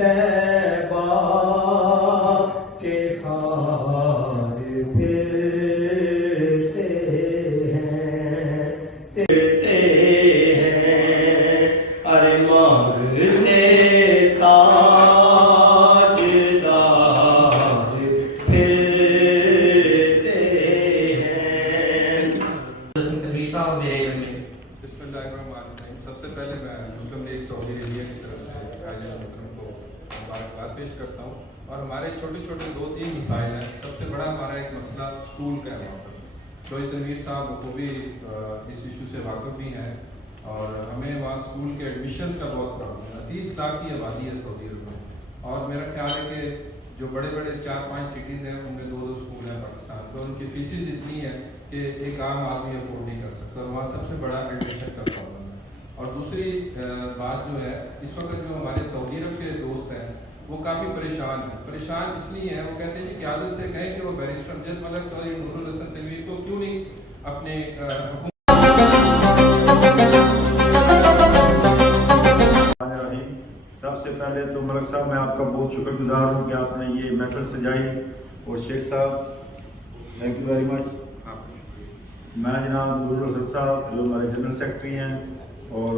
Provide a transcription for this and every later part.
तैबा के खार फिरते हैं, अरे मांगते ताजदार फिरते हैं। सबसे पहले मैं मुस्लिम लीग सऊदी अरबिया की तरफ से को मुबारकबाद पेश करता हूँ। और हमारे छोटे छोटे 2-3 मसाइल हैं। सबसे बड़ा हमारा एक मसला स्कूल का है। वहाँ पर शोएब तनवीर साहब वो भी इस इशू से वाकिफ़ भी हैं और हमें वहाँ स्कूल के एडमिशन्स का बहुत प्रॉब्लम है। 30 लाख की आबादी है सऊदी अरब में और मेरा ख्याल है कि जो बड़े बड़े 4-5 सिटीज़ हैं उनमें 2-2 स्कूल हैं पाकिस्तान तो उनकी फीसिस इतनी है कि एक आम आदमी अफोर्ड नहीं कर सकता और वहाँ सबसे बड़ा एडमिशन का प्रॉब्लम है। और दूसरी बात जो है, इस वक्त जो हमारे सऊदी अरब के दोस्त हैं वो काफ़ी परेशान हैं। परेशान इसलिए हैं, वो कहते हैं कि क़यादत से कहें कि वो बैरिस्टर अमजद मलिक चौधरी नूरुल हसन तनवीर को क्यों नहीं अपने सबसे पहले तो मलिक साहब मैं आपका बहुत शुक्रगुजार हूँ कि आपने ये महफिल सजाई और शेख साहब थैंक यू वेरी मच। मैं जनाब नूरुल हसन साहब जो हमारे जनरल सेक्रेटरी हैं और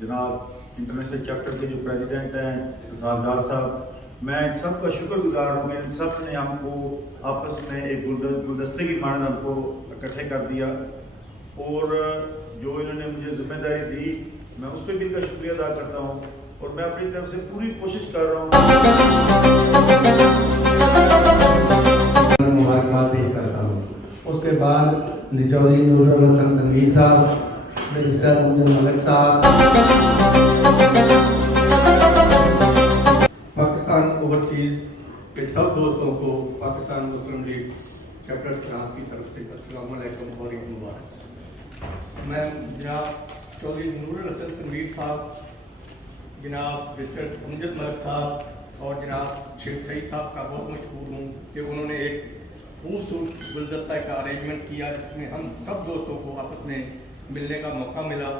जनाब इंटरनेशनल चैप्टर के जो प्रेसिडेंट हैं साहबदार साहब, मैं सबका शुक्रगुजार हूँ कि इन सब ने हमको आपस में एक गुलदस्ते की मानद हमको इकट्ठे कर दिया और जो इन्होंने मुझे जिम्मेदारी दी मैं उस पर भी इनका शुक्रिया अदा करता हूँ और मैं अपनी तरफ से पूरी कोशिश कर रहा हूँ। मुबारकबाद पेश करता हूँ। उसके बाद चौधरी नूरुल हसन तनवीर साहब, बैरिस्टर अमजद मलिक साहब, पाकिस्तान ओवरसीज़ के सब दोस्तों को पाकिस्तान मुस्लिम लीग चैप्टर फ्रांस की तरफ से अस्सलाम वालेकुम और ईद मुबारक। मैं जनाब चौधरी नूरुल हसन तनवीर साहब, जनाब बैरिस्टर अमजद मलिक साहब और जनाब शेख सईद साहब का बहुत मशहूर हूँ कि उन्होंने एक खूबसूरत गुलदस्ता का अरेंजमेंट किया जिसमें हम सब दोस्तों को आपस में मिलने का मौका मिला।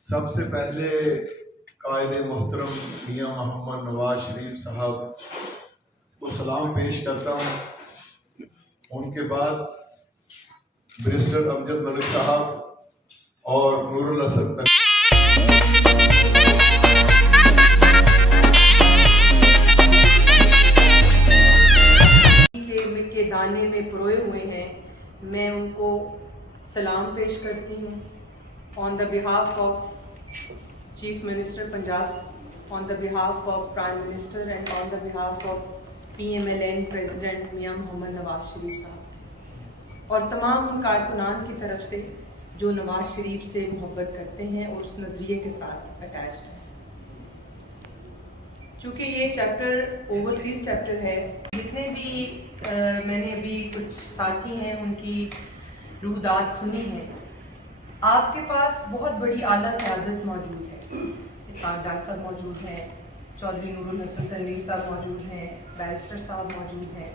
सबसे पहले कायदे मोहतरम मियां मोहम्मद नवाज शरीफ साहब को सलाम पेश करता हूँ। उनके बाद बैरिस्टर अमजद मलिक साहब और नूरुल हसन के दाने में परोए हुए हैं, मैं उनको सलाम पेश करती हूँ। On the behalf of chief minister Punjab, on the behalf of prime minister and on the behalf of PMLN president Mian Mohammad Nawaz Sharif sahab और तमाम उन कारकुनान की तरफ से जो नवाज शरीफ से मोहब्बत करते हैं और उस नज़रिए के साथ अटैच्ड हैं। चूँकि ये चैप्टर ओवरसीज़ चैप्टर है, जितने भी मैंने अभी कुछ साथी हैं उनकी रूहदाद सुनी है, आपके पास बहुत बड़ी आला क़यादत मौजूद है। साहबदार साहब मौजूद हैं, चौधरी नूरुल हसन तनवीर साहब मौजूद हैं, बैरिस्टर साहब मौजूद हैं।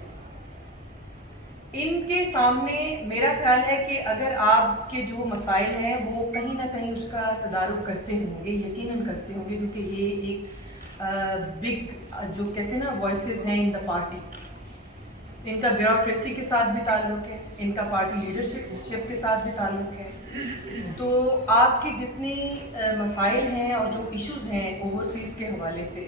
इनके सामने मेरा ख्याल है कि अगर आपके जो मसाइल हैं वो कहीं ना कहीं उसका तदारुक करते होंगे, यकीनन करते होंगे, क्योंकि ये एक बिग जो कहते हैं ना वॉइसेस हैं इन द पार्टी। इनका ब्यूरोक्रेसी के साथ भी ताल्लुक़ है, इनका पार्टी लीडरशिप के साथ भी ताल्लुक़ है। तो आपकी जितनी मसाइल हैं और जो इश्यूज़ हैं ओवरसीज़ के हवाले से,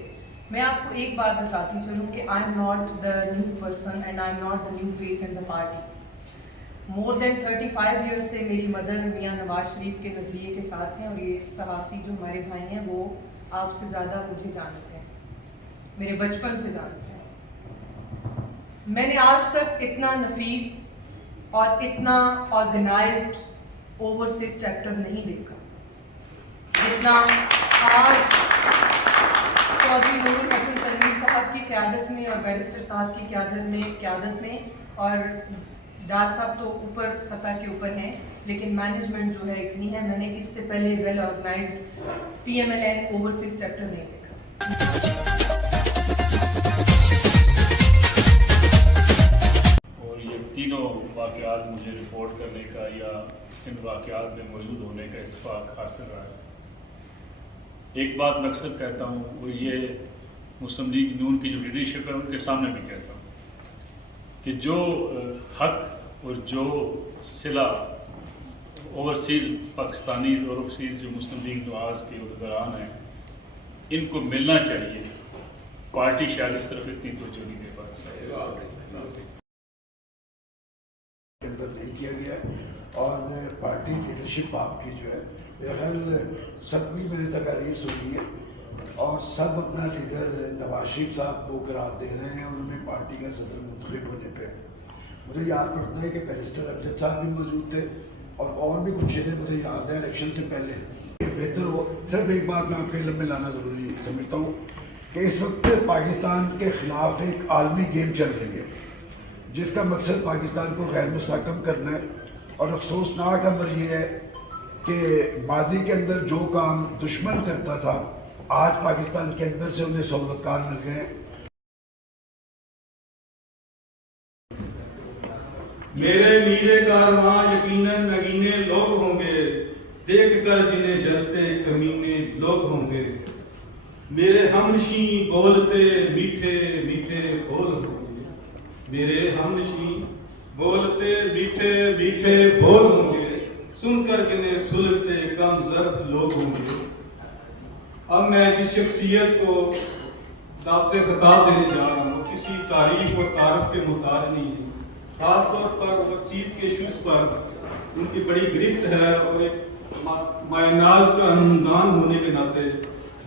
मैं आपको एक बात बताती चलूँ कि I am not the new person and I am not the new face in the party. More than 35 years से मेरी मदर मियां नवाज शरीफ के नज़रिए के साथ हैं और ये सहाफ़ी जो हमारे भाई हैं वो आपसे ज़्यादा मुझे जानते हैं, मेरे बचपन से जानते हैं। मैंने आज तक इतना नफीस और इतना ऑर्गेनाइज्ड ओवरसीज़ चैप्टर नहीं देखा जितना आज चौधरी नूरुल हसन तनवीर साहब की क़यादत में और बैरिस्टर साहब की क़यादत में और डार साहब तो ऊपर सतह के ऊपर हैं, लेकिन मैनेजमेंट जो है इतनी है। मैंने इससे पहले well organized PMLN overseas chapter नहीं देखा। اور یہ تینوں واقعات مجھے رپورٹ کرنے کا یا ان واقعات میں موجود ہونے کا اتفاق حاصل رہا ہے۔ ایک بات میں اکثر کہتا ہوں، وہ یہ مسلم لیگ نون کی جو لیڈرشپ ہے ان کے سامنے بھی کہتا ہوں کہ جو حق اور جو صلہ اوورسیز پاکستانی اور اوورسیز جو مسلم لیگ نواز کے عہدیداران ہیں ان کو ملنا چاہیے، پارٹی شاید اس طرف اتنی توجہ نہیں دے پاتی۔ کے اندر نہیں کیا گیا ہے، اور پارٹی لیڈرشپ آپ کی جو ہے میرا خیال سب بھی میں نے تقاریر سنی ہے اور سب اپنا لیڈر نواز شریف صاحب کو قرار دے رہے ہیں، اور انہیں پارٹی کا صدر منتخب ہونے پہ مجھے یاد پڑتا ہے کہ بیرسٹر امجد صاحب بھی موجود تھے اور بھی کچھ چیزیں مجھے یاد ہے الیکشن سے پہلے بہتر ہو۔ صرف ایک بات میں آپ کے علم میں لانا ضروری سمجھتا ہوں کہ اس وقت پاکستان کے خلاف ایک عالمی گیم چل رہی ہے جس کا مقصد پاکستان کو غیر مستحکم کرنا ہے، اور افسوسناک امر یہ ہے کہ ماضی کے اندر جو کام دشمن کرتا تھا آج پاکستان کے اندر سے انہیں سہولتکار مل گئے ہیں۔ میرے میرے کارواں یقیناً نگینے لوگ ہوں گے، دیکھ کر جنہیں جلتے کمینے لوگ ہوں گے، میرے ہمنشین بولتے میٹھے میٹھے بول ہوں گے، میرے ہمنشین بولتے میٹھے میٹھے بول ہوں گے، سن کر جنہیں سلجھتے کم ظرف لوگ ہوں گے۔ اب میں جس شخصیت کو دعوت خطاب دینے جا رہا ہوں کسی تعریف اور تعارف کے محتاج نہیں ہے، خاص طور پر اوورسیز کے ایشوز پر ان کی بڑی گرفت ہے، اور ایک مائناز کا خاندان ہونے کے ناطے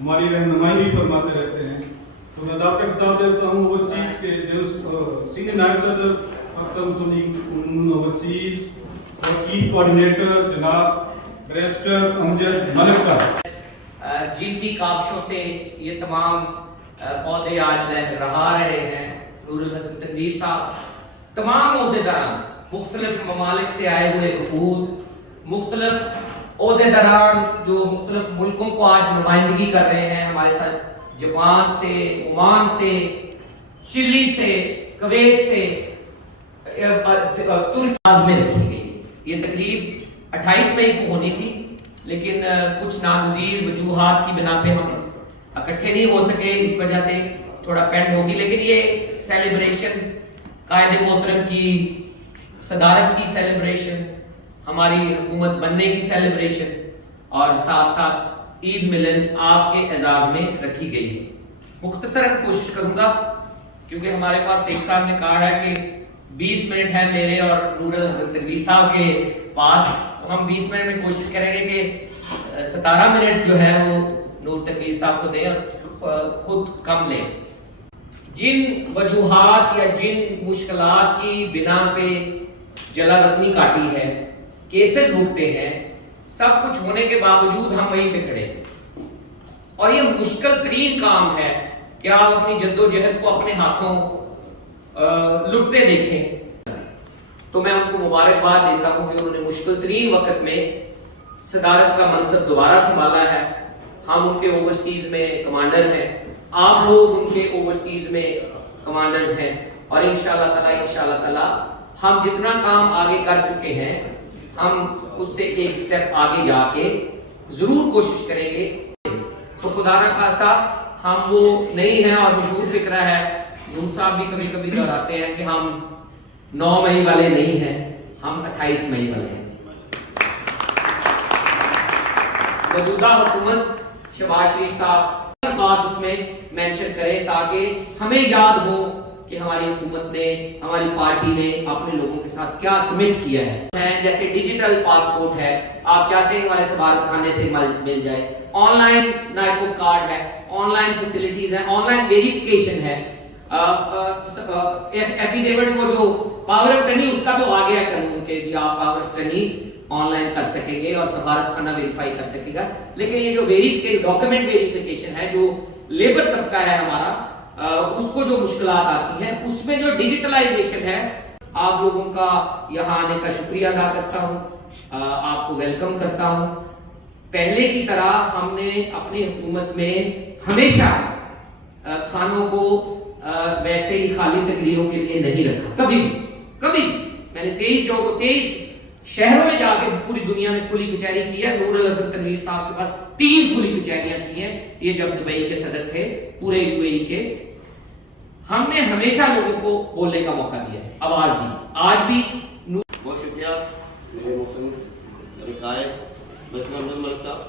ہماری رہنمائی بھی فرماتے رہتے ہیں۔ تو میں دعوت خطاب دیتا ہوں اوورسیز کے سینئر نائب صدر پاکستان مسلم لیگ نون اوورسیز اور چیف کوآرڈینیٹر جناب بیرسٹر امجد ملک صاحب۔ جن کی کاوشوں سے یہ تمام عہدے آج لہرا رہے ہیں، نور الحسن تنویر صاحب، تمام عہدیداران، مختلف ممالک سے آئے ہوئے وفود، مختلف عہدیداران جو مختلف ملکوں کو آج نمائندگی کر رہے ہیں ہمارے ساتھ، جاپان سے، عمان سے، چلی سے، کویت سے، ترک میں رکھی گئی۔ یہ تقریب 28 مئی کو ہونی تھی، لیکن کچھ ناگزیر وجوہات کی بنا پہ ہم اکٹھے نہیں ہو سکے، اس وجہ سے تھوڑا پینڈ ہوگی۔ لیکن یہ سیلیبریشن قائد محترم کی صدارت کی سیلیبریشن، ہماری حکومت بننے کی سیلیبریشن، اور ساتھ ساتھ عید ملن آپ کے اعزاز میں رکھی گئی ہے۔ مختصراً کوشش کروں گا کیونکہ ہمارے پاس سعید صاحب نے کہا ہے کہ 20 منٹ ہے میرے اور نور الحسن تنویر صاحب کے پاس، تو ہم 20 منٹ میں کوشش کریں گے کہ 17 منٹ جو ہے وہ نور تنویر صاحب کو دیں اور خود کم لیں۔ جن وجوہات یا جن مشکلات کی بنا پہ جلا وطنی کاٹی ہے، کیسز بھگتے ہیں، سب کچھ ہونے کے باوجود ہم وہیں پہ کھڑے ہیں، اور یہ مشکل ترین کام ہے کہ آپ اپنی جدوجہد کو اپنے ہاتھوں لٹتے دیکھیں۔ تو میں ان کو مبارکباد دیتا ہوں کہ انہوں نے مشکل ترین وقت میں صدارت کا منصب دوبارہ سنبھالا ہے۔ ہم ان کے اوورسیز میں کمانڈر ہیں، آپ لوگ ان کے اوورسیز میں کمانڈرز ہیں، اور انشاءاللہ تعالی ہم جتنا کام آگے کر چکے ہیں ہم اس سے ایک سٹیپ آگے جا کے ضرور کوشش کریں گے۔ تو خدا نہ خواستہ ہم وہ نہیں ہیں، اور مشہور فکرہ ہے، نور صاحب بھی کبھی کبھی دہراتے ہیں کہ ہم 9 مئی والے نہیں ہیں، ہم 28 مئی والے ہیں۔ موجودہ حکومت شہباز شریف صاحب بات اس میں مینشن کریں تاکہ ہمیں یاد ہو کہ ہماری حکومت نے، ہماری پارٹی نے اپنے لوگوں کے ساتھ کیا کمٹ کیا ہے۔ جیسے ڈیجیٹل پاسپورٹ ہے، آپ چاہتے ہیں ہمارے سفارت خانے سے مل جائے، آن لائن نائکو کارڈ ہے، آن لائن فیسلٹیز ہیں، آن لائن ویریفیکیشن ہے، ایفیڈیوٹ وہ جو پاور آف ٹرنی اس کا تو آ گیا ہے قانون کے کہ آپ پاور آف ٹرنی آن لائن کر سکیں گے اور سفارت خانہ ویریفائی کر سکے گا۔ لیکن یہ جو ڈاکیومنٹ ویریفیکیشن ہے، جو لیبر طبقہ ہے ہمارا، اس کو جو مشکلات آتی ہیں، اس میں جو ڈیجیٹلائزیشن ہے، آپ لوگوں کا یہاں آنے کا شکریہ ادا کرتا ہوں، آپ کو ویلکم کرتا ہوں۔ پہلے کی طرح ہم نے اپنی حکومت میں ہمیشہ खानों को वैसे ही खाली तकरीरों के लिए नहीं रखा, कभी कभी। मैंने 23 शहरों में जाके पूरी दुनिया में खुली कचहरी की है। नूरुल हसन तनवीर साहब के पास 3 खुली कचहरियां की हैं, ये जब दुबई के सदर थे पूरे यूएई के। हमने हमेशा लोगों को बोलने का मौका दिया, आवाज दी। आज भी बहुत शुक्रिया मेरे मुस्लिम मलिक साहब।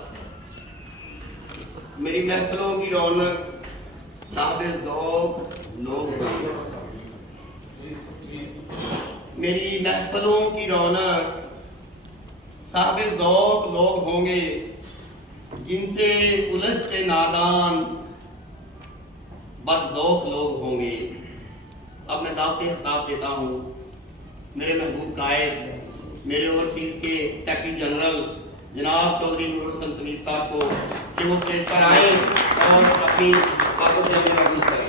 मेरी महफिलों की रौनक साहिब ज़ौक़ लोग होंगे, मेरी महफिलों की रौनक साहिब ज़ौक़ लोग होंगे, जिनसे उलझते नादान बदज़ौक़ लोग होंगे। अब मैं दावते खिताब देता हूँ मेरे महबूब कायद, मेरे ओवरसीज़ के सेक्रेटरी जनरल जनाब चौधरी नूरुल हसन तनवीर साहब को कि वो स्टेज पर आए और अपनी बातों से हमें महफूज करें।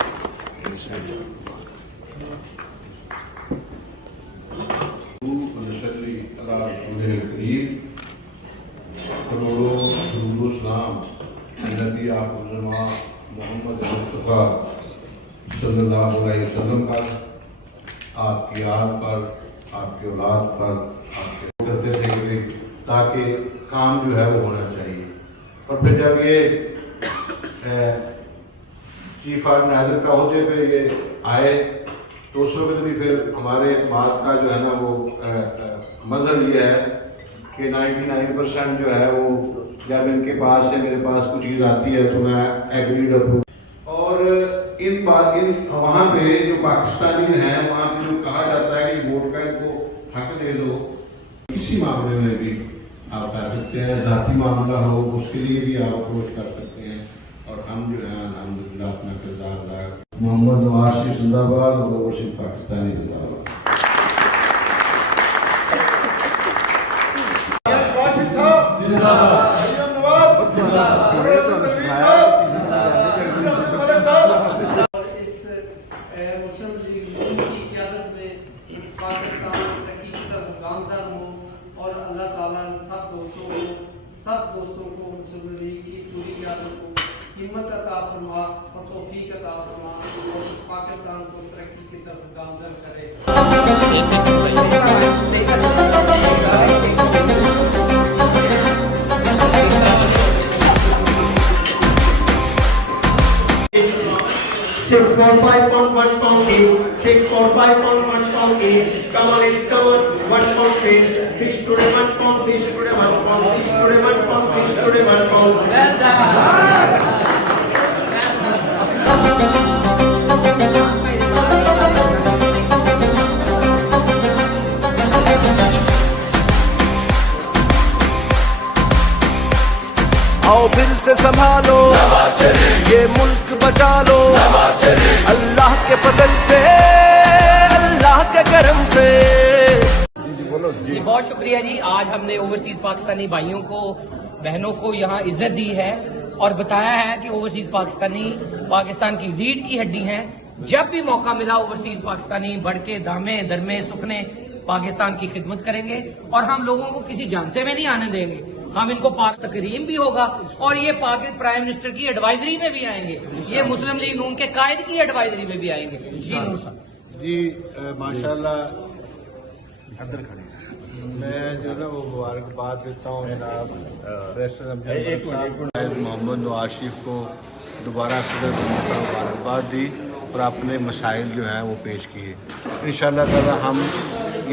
नबी मोहम्मद मुस्तफ़ा सल्लल्लाहु अलैहि वसल्लम पर, आपकी याद पर, आपकी औलाद पर आपके करते थे ताकि काम जो है वो होना चाहिए। और फिर जब ये चीफ ऑर्गेनाइजर का होते पे ये आए तो उस वक्त भी फिर हमारे एतमाद का जो है ना वो मज़हब ये है कि 99% जो है वो जब इनके पास से मेरे पास कुछ चीज़ आती है तो मैं एग्रीड अप्रूव। और इन वहाँ पे जो पाकिस्तानी हैं वहाँ पे जो कहा जाता है कि वोट का इनको हक दे दो, किसी मामले में भी आप कर सकते हैं, ज़ाती मामला हो उसके लिए भी आप अप्रोच कर सकते हैं। और हम जो है अल्हम्दुलिल्लाह अपना किरदार अदा। मोहम्मद नवाज जिंदाबाद और ओवरसीज़ पाकिस्तानी जिंदाबाद। मुस्लिम लीग नून की क़यादत में पाकिस्तान तरक्की की तरफ गामज़न हो और अल्लाह ताला सब दोस्तों को मुस्लिम लीग की पूरी क़यादत को हिम्मत अता फरमा और तौफीक अता फरमा और पाकिस्तान को तरक्की की तरफ गामज़न करे। 645 pound 1 pound 8, 645 pound 1 pound 8. Come on, ladies, come on. 1 pound fish today 1 pound, fish today 1 pound, fish today 1 pound, fish today 1 pound. Well done. आओ फिर से संभालो ये मुल्क बचा लो अल्लाह के फजल से अल्लाह के करम से। जी बहुत शुक्रिया जी। आज हमने ओवरसीज पाकिस्तानी भाइयों को बहनों को यहाँ इज्जत दी है और बताया है कि ओवरसीज पाकिस्तानी पाकिस्तान की रीढ़ की हड्डी हैं। जब भी मौका मिला ओवरसीज पाकिस्तानी बढ़ के दामे दरमे सुखने पाकिस्तान की खिदमत करेंगे और हम लोगों को किसी झांसे में नहीं आने देंगे। हम इनको पाक तकरीम भी होगा और ये पाकिस्तान प्राइम मिनिस्टर की एडवाइजरी में भी आएंगे, ये मुस्लिम लीग नून के कायद की एडवाइजरी में भी आएंगे। जी नूर साहब जी माशाल्लाह अंदर खड़े मैं जो है वो मुबारकबाद देता हूँ जनाब मोहम्मद नवाज शरीफ को दोबारा सदर बनने पर मुबारकबाद दी और अपने मसाइल जो हैं वो पेश किए। इंशाअल्लाह ताला हम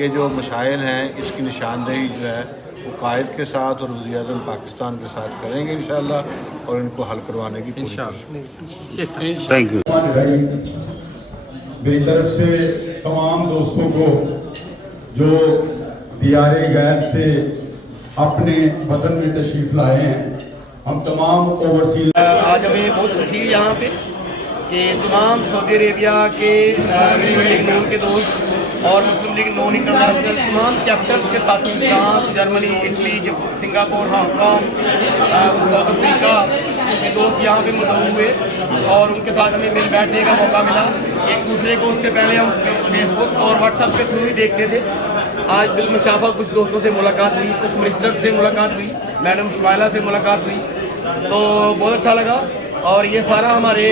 ये जो मसाइल हैं इसकी निशानदेही जो है वो कायद के साथ और वज़ीर आज़म पाकिस्तान के साथ करेंगे इंशाअल्लाह और इनको हल करवाने की कोशिश। Thank you. मेरी तरफ से तमाम दोस्तों को जो दियारे गैर से अपने वतन में तशरीफ लाए हैं, हम तमाम ओवरसीज आज हमें बहुत खुशी है यहाँ पे कि तमाम सऊदी अरेबिया के मुस्लिम लीग नून के दोस्त और मुस्लिम लीग नॉन इंटरनेशनल तमाम चैप्टर्स के साथी France, Germany, Italy, Singapore, Hong Kong, south Africa के दोस्त यहाँ पे मौजूद हुए और उनके साथ हमें मिल बैठने का मौका मिला। एक दूसरे को उससे पहले हम फेसबुक और व्हाट्सएप के थ्रू ही देखते थे। आज बिलमुशाफा कुछ दोस्तों से मुलाकात हुई, कुछ मिनिस्टर्स से मुलाकात हुई, मैडम शुमाइला से मुलाकात हुई, तो बहुत अच्छा लगा اور یہ سارا ہمارے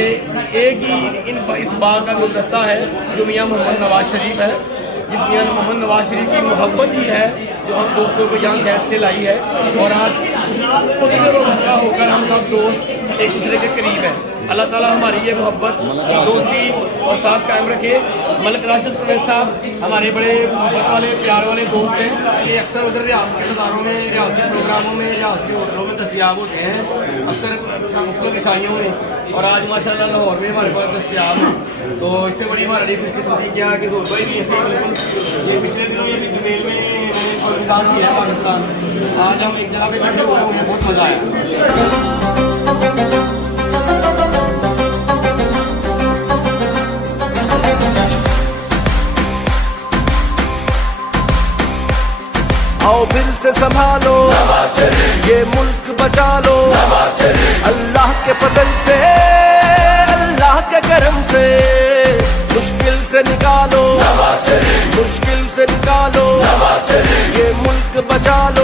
ایک ہی اس باغ کا گلدستہ ہے جو میاں محمد نواز شریف ہے، جس میاں محمد نواز شریف کی محبت ہی ہے جو ہم دوستوں کو یہاں کھینچ کے لائی ہے، اور آج اسی سے وابستہ ہو کر ہم سب دوست ایک دوسرے کے قریب ہیں۔ اللہ تعالیٰ ہماری یہ محبت دوستی اور ساتھ قائم رکھے۔ ملک راشد پرویز صاحب ہمارے بڑے محبت والے پیار والے دوست ہیں، یہ اکثر ادھر ریاست کے اداروں میں، ریاستی پروگراموں میں، ریاست کے ہوٹلوں میں دستیاب ہوتے ہیں، اکثر مختلف عیسائیوں میں، اور آج ماشاء اللہ لاہور میں ہمارے پاس دستیاب ہیں۔ تو اس سے بڑی ہمارے لیے خوش قسمتی کیا کہ زور بھائی بھی ایسے بالکل یہ پچھلے دنوں یہ بھی جمیل میں انداز کیا ہے پاکستان، آج ہم ایک جگہ پہ اکٹھے ہوئے ہیں، بہت مزہ آیا۔ आओ फिर से संभालो ये मुल्क बचा लो अल्लाह के फजल से अल्लाह के करम से मुश्किल से निकालो ये मुल्क बचा लो।